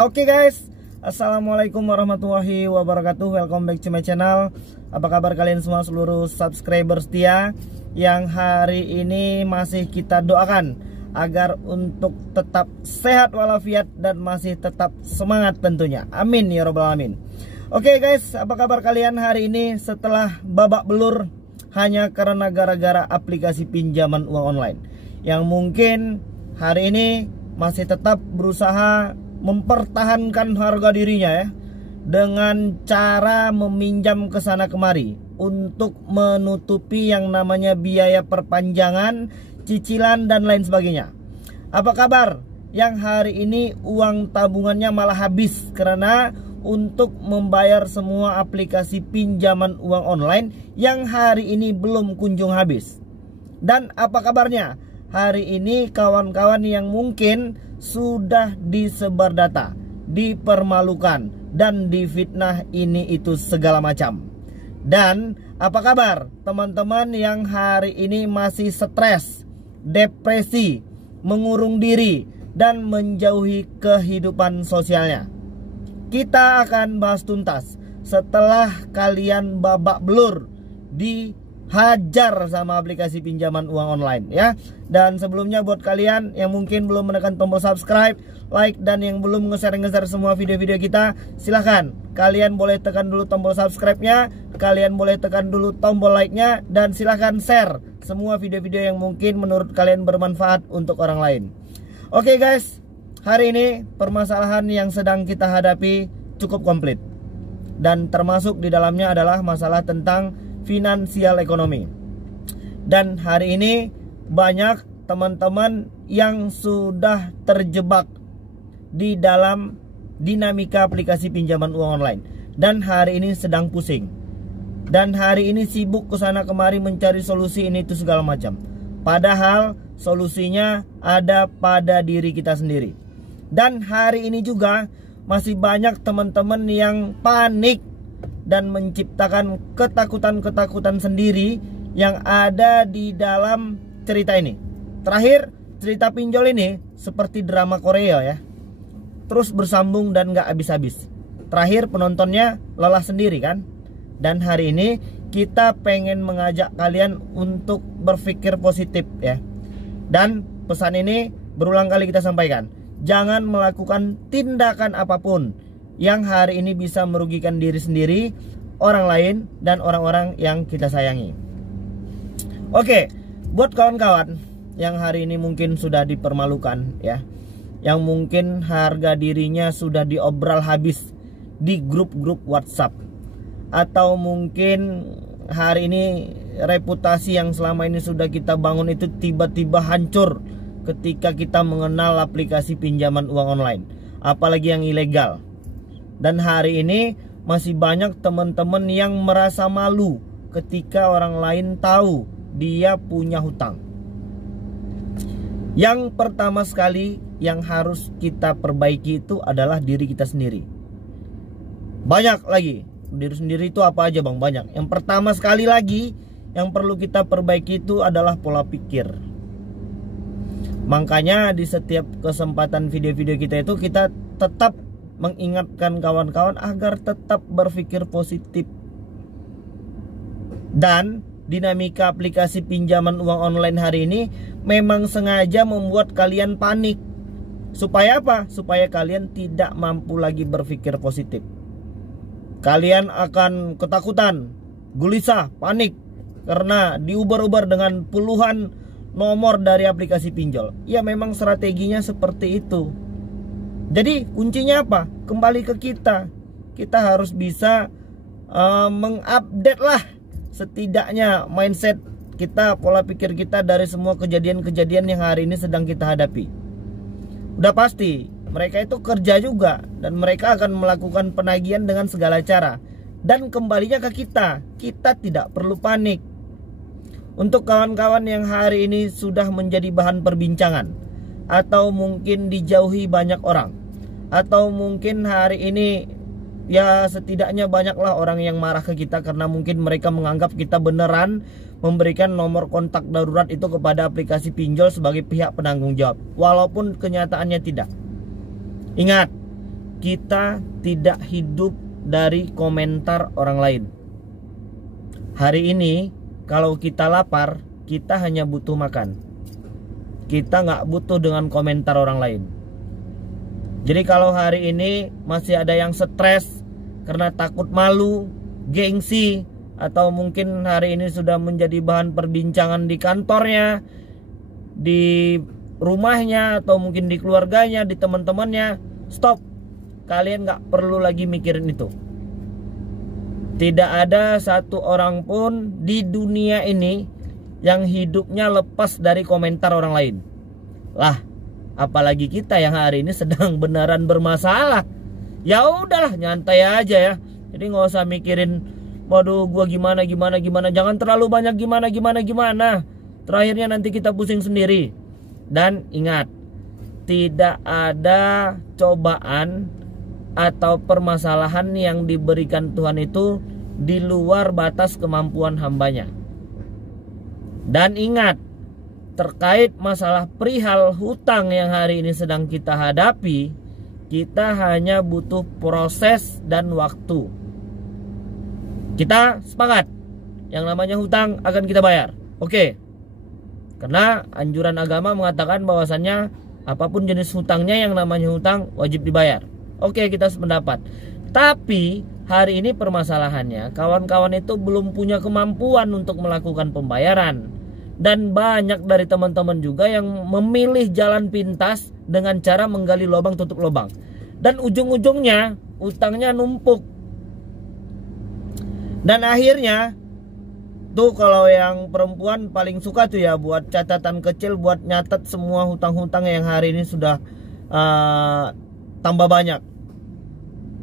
Oke guys, assalamualaikum warahmatullahi wabarakatuh. Welcome back to my channel. Apa kabar kalian semua seluruh subscriber setia yang hari ini masih kita doakan agar untuk tetap sehat walafiat dan masih tetap semangat tentunya. Amin ya robbal alamin. Oke guys, apa kabar kalian hari ini setelah babak belur hanya karena gara-gara aplikasi pinjaman uang online yang mungkin hari ini masih tetap berusaha mempertahankan harga dirinya ya, dengan cara meminjam ke sana kemari untuk menutupi yang namanya biaya perpanjangan, cicilan dan lain sebagainya. Apa kabar yang hari ini uang tabungannya malah habis karena untuk membayar semua aplikasi pinjaman uang online yang hari ini belum kunjung habis? Dan apa kabarnya hari ini kawan-kawan yang mungkin sudah disebar data, dipermalukan dan difitnah ini itu segala macam? Dan apa kabar teman-teman yang hari ini masih stres, depresi, mengurung diri dan menjauhi kehidupan sosialnya? Kita akan bahas tuntas setelah kalian babak belur dihajar sama aplikasi pinjaman uang online ya. Dan sebelumnya buat kalian yang mungkin belum menekan tombol subscribe, like dan yang belum nge-share semua video-video kita, silahkan kalian boleh tekan dulu tombol subscribe-nya, kalian boleh tekan dulu tombol like-nya, dan silahkan share semua video-video yang mungkin menurut kalian bermanfaat untuk orang lain. Oke guys, hari ini permasalahan yang sedang kita hadapi cukup komplit, dan termasuk di dalamnya adalah masalah tentang finansial ekonomi. Dan hari ini banyak teman-teman yang sudah terjebak di dalam dinamika aplikasi pinjaman uang online dan hari ini sedang pusing, dan hari ini sibuk kesana kemari mencari solusi ini itu segala macam. Padahal solusinya ada pada diri kita sendiri. Dan hari ini juga masih banyak teman-teman yang panik dan menciptakan ketakutan-ketakutan sendiri yang ada di dalam cerita ini. Terakhir, cerita pinjol ini seperti drama Korea ya, terus bersambung dan gak habis-habis. Terakhir penontonnya lelah sendiri kan. Dan hari ini kita pengen mengajak kalian untuk berpikir positif ya. Dan pesan ini berulang kali kita sampaikan, jangan melakukan tindakan apapun yang hari ini bisa merugikan diri sendiri, orang lain, dan orang-orang yang kita sayangi. Oke, buat kawan-kawan yang hari ini mungkin sudah dipermalukan ya, yang mungkin harga dirinya sudah diobral habis di grup-grup WhatsApp, atau mungkin hari ini reputasi yang selama ini sudah kita bangun itu tiba-tiba hancur ketika kita mengenal aplikasi pinjaman uang online, apalagi yang ilegal. Dan hari ini masih banyak teman-teman yang merasa malu ketika orang lain tahu dia punya hutang. Yang pertama sekali yang harus kita perbaiki itu adalah diri kita sendiri. Banyak lagi, diri sendiri itu apa aja bang? Banyak. Yang pertama sekali lagi yang perlu kita perbaiki itu adalah pola pikir. Makanya di setiap kesempatan video-video kita itu kita tetap mengingatkan kawan-kawan agar tetap berpikir positif. Dan dinamika aplikasi pinjaman uang online hari ini memang sengaja membuat kalian panik. Supaya apa? Supaya kalian tidak mampu lagi berpikir positif. Kalian akan ketakutan, gelisah, panik karena diubar-ubar dengan puluhan nomor dari aplikasi pinjol. Ya memang strateginya seperti itu. Jadi kuncinya apa? Kembali ke kita. Kita harus bisa mengupdate lah setidaknya mindset kita, pola pikir kita dari semua kejadian-kejadian yang hari ini sedang kita hadapi. Udah pasti mereka itu kerja juga, dan mereka akan melakukan penagihan dengan segala cara. Dan kembalinya ke kita. Kita tidak perlu panik. Untuk kawan-kawan yang hari ini sudah menjadi bahan perbincangan, atau mungkin dijauhi banyak orang, atau mungkin hari ini ya setidaknya banyaklah orang yang marah ke kita karena mungkin mereka menganggap kita beneran memberikan nomor kontak darurat itu kepada aplikasi pinjol sebagai pihak penanggung jawab, walaupun kenyataannya tidak. Ingat, kita tidak hidup dari komentar orang lain. Hari ini kalau kita lapar, kita hanya butuh makan. Kita nggak butuh dengan komentar orang lain. Jadi kalau hari ini masih ada yang stres karena takut malu, gengsi, atau mungkin hari ini sudah menjadi bahan perbincangan di kantornya, di rumahnya, atau mungkin di keluarganya, di teman-temannya, stop. Kalian gak perlu lagi mikirin itu. Tidak ada satu orang pun di dunia ini yang hidupnya lepas dari komentar orang lain. Lah, apalagi kita yang hari ini sedang beneran bermasalah. Ya udahlah, nyantai aja ya. Jadi gak usah mikirin, waduh gua gimana. Jangan terlalu banyak gimana. Terakhirnya nanti kita pusing sendiri. Dan ingat, tidak ada cobaan atau permasalahan yang diberikan Tuhan itu di luar batas kemampuan hambanya. Dan ingat, terkait masalah perihal hutang yang hari ini sedang kita hadapi, kita hanya butuh proses dan waktu. Kita semangat, yang namanya hutang akan kita bayar. Oke. Karena anjuran agama mengatakan bahwasannya apapun jenis hutangnya, yang namanya hutang wajib dibayar. Oke, kita sependapat. Tapi hari ini permasalahannya, kawan-kawan itu belum punya kemampuan untuk melakukan pembayaran. Dan banyak dari teman-teman juga yang memilih jalan pintas dengan cara menggali lubang tutup lubang. Dan ujung-ujungnya utangnya numpuk. Dan akhirnya tuh kalau yang perempuan paling suka tuh ya buat catatan kecil, buat nyatet semua hutang-hutang yang hari ini sudah tambah banyak.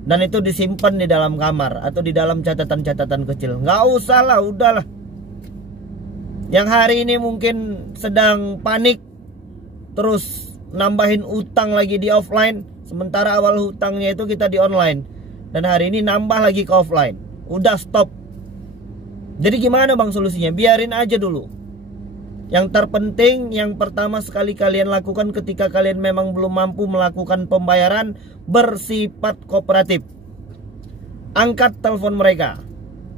Dan itu disimpan di dalam kamar atau di dalam catatan-catatan kecil. Nggak usah lah, udahlah. Yang hari ini mungkin sedang panik, terus nambahin utang lagi di offline, sementara awal hutangnya itu kita di online. Dan hari ini nambah lagi ke offline. Udah stop. Jadi gimana bang solusinya? Biarin aja dulu. Yang terpenting, yang pertama sekali kalian lakukan ketika kalian memang belum mampu melakukan pembayaran, bersifat kooperatif. Angkat telepon mereka,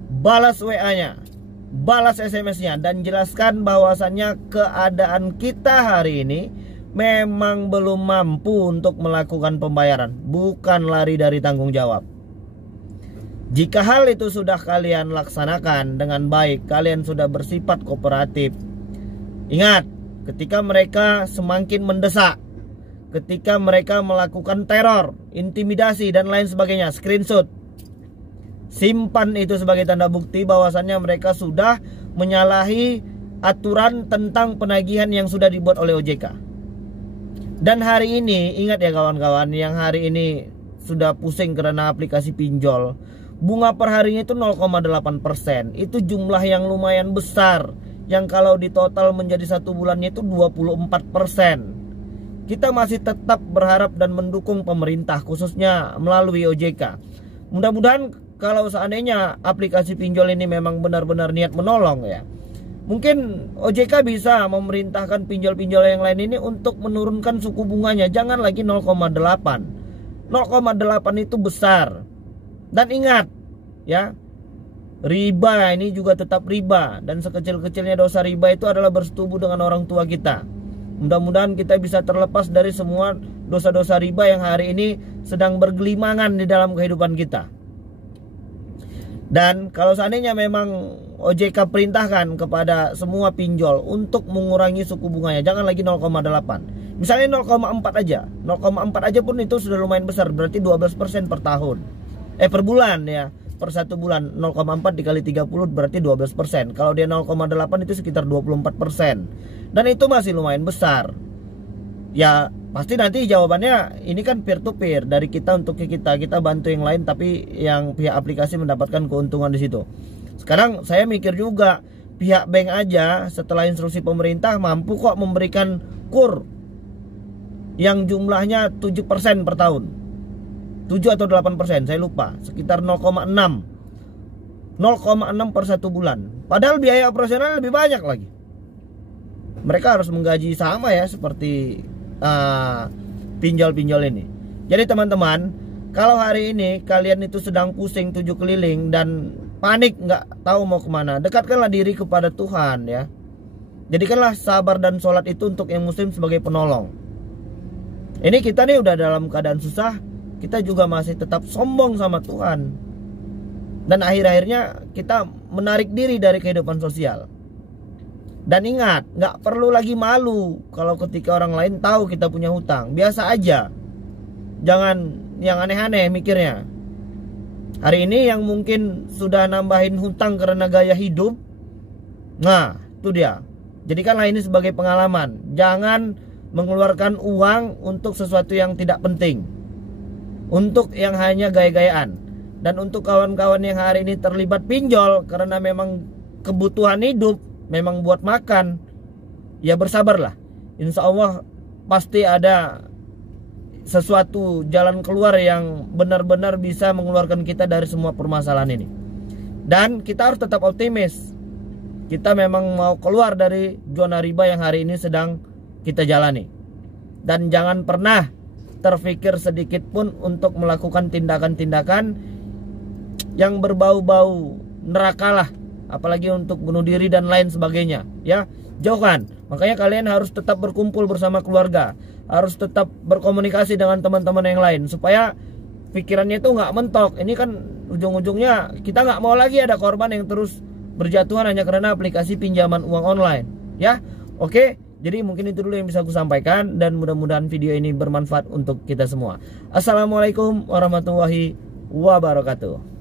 balas WA-nya, balas SMS-nya, dan jelaskan bahwasannya keadaan kita hari ini memang belum mampu untuk melakukan pembayaran, bukan lari dari tanggung jawab. Jika hal itu sudah kalian laksanakan dengan baik, kalian sudah bersifat kooperatif. Ingat, ketika mereka semakin mendesak, ketika mereka melakukan teror, intimidasi dan lain sebagainya, screenshot, simpan itu sebagai tanda bukti bahwasannya mereka sudah menyalahi aturan tentang penagihan yang sudah dibuat oleh OJK. Dan hari ini, ingat ya kawan-kawan, yang hari ini sudah pusing karena aplikasi pinjol, bunga per harinya itu 0,8%. Itu jumlah yang lumayan besar, yang kalau ditotal menjadi satu bulannya itu 24%. Kita masih tetap berharap dan mendukung pemerintah, khususnya melalui OJK. Mudah-mudahan kalau seandainya aplikasi pinjol ini memang benar-benar niat menolong ya, mungkin OJK bisa memerintahkan pinjol-pinjol yang lain ini untuk menurunkan suku bunganya. Jangan lagi 0,8. 0,8 itu besar. Dan ingat ya, riba ini juga tetap riba, dan sekecil-kecilnya dosa riba itu adalah bersetubuh dengan orang tua kita. Mudah-mudahan kita bisa terlepas dari semua dosa-dosa riba yang hari ini sedang bergelimangan di dalam kehidupan kita. Dan kalau seandainya memang OJK perintahkan kepada semua pinjol untuk mengurangi suku bunganya, jangan lagi 0,8. Misalnya 0,4 aja. 0,4 aja pun itu sudah lumayan besar, berarti 12% per tahun. Per bulan ya. Per satu bulan 0,4 dikali 30 berarti 12%. Kalau dia 0,8 itu sekitar 24%. Dan itu masih lumayan besar. Ya pasti nanti jawabannya ini kan peer to peer, dari kita untuk kita bantu yang lain, tapi yang pihak aplikasi mendapatkan keuntungan di situ. Sekarang saya mikir juga, pihak bank aja setelah instruksi pemerintah mampu kok memberikan kur yang jumlahnya 7% per tahun. 7 atau 8%, saya lupa, sekitar 0,6 per satu bulan. Padahal biaya operasional lebih banyak lagi. Mereka harus menggaji sama ya seperti pinjol-pinjol ini. Jadi teman-teman, Kalau hari ini kalian itu sedang pusing 7 keliling dan panik nggak tahu mau kemana, dekatkanlah diri kepada Tuhan ya. Jadikanlah sabar dan sholat itu untuk yang muslim sebagai penolong. Ini kita nih udah dalam keadaan susah, kita juga masih tetap sombong sama Tuhan. Dan akhir-akhirnya kita menarik diri dari kehidupan sosial. Dan ingat, nggak perlu lagi malu kalau ketika orang lain tahu kita punya hutang. Biasa aja. Jangan yang aneh-aneh mikirnya. Hari ini yang mungkin sudah nambahin hutang karena gaya hidup, nah itu dia. Jadikanlah ini sebagai pengalaman. Jangan mengeluarkan uang untuk sesuatu yang tidak penting, untuk yang hanya gaya-gayaan. Dan untuk kawan-kawan yang hari ini terlibat pinjol karena memang kebutuhan hidup, memang buat makan, ya bersabarlah. Insya Allah pasti ada sesuatu jalan keluar yang benar-benar bisa mengeluarkan kita dari semua permasalahan ini. Dan kita harus tetap optimis. Kita memang mau keluar dari zona riba yang hari ini sedang kita jalani. Dan jangan pernah terfikir sedikit pun untuk melakukan tindakan-tindakan yang berbau-bau neraka lah, apalagi untuk bunuh diri dan lain sebagainya ya. Jauhkan. Makanya kalian harus tetap berkumpul bersama keluarga, harus tetap berkomunikasi dengan teman-teman yang lain supaya pikirannya itu nggak mentok. Ini kan ujung-ujungnya kita nggak mau lagi ada korban yang terus berjatuhan hanya karena aplikasi pinjaman uang online ya. Oke, jadi mungkin itu dulu yang bisa aku sampaikan dan mudah-mudahan video ini bermanfaat untuk kita semua. Assalamualaikum warahmatullahi wabarakatuh.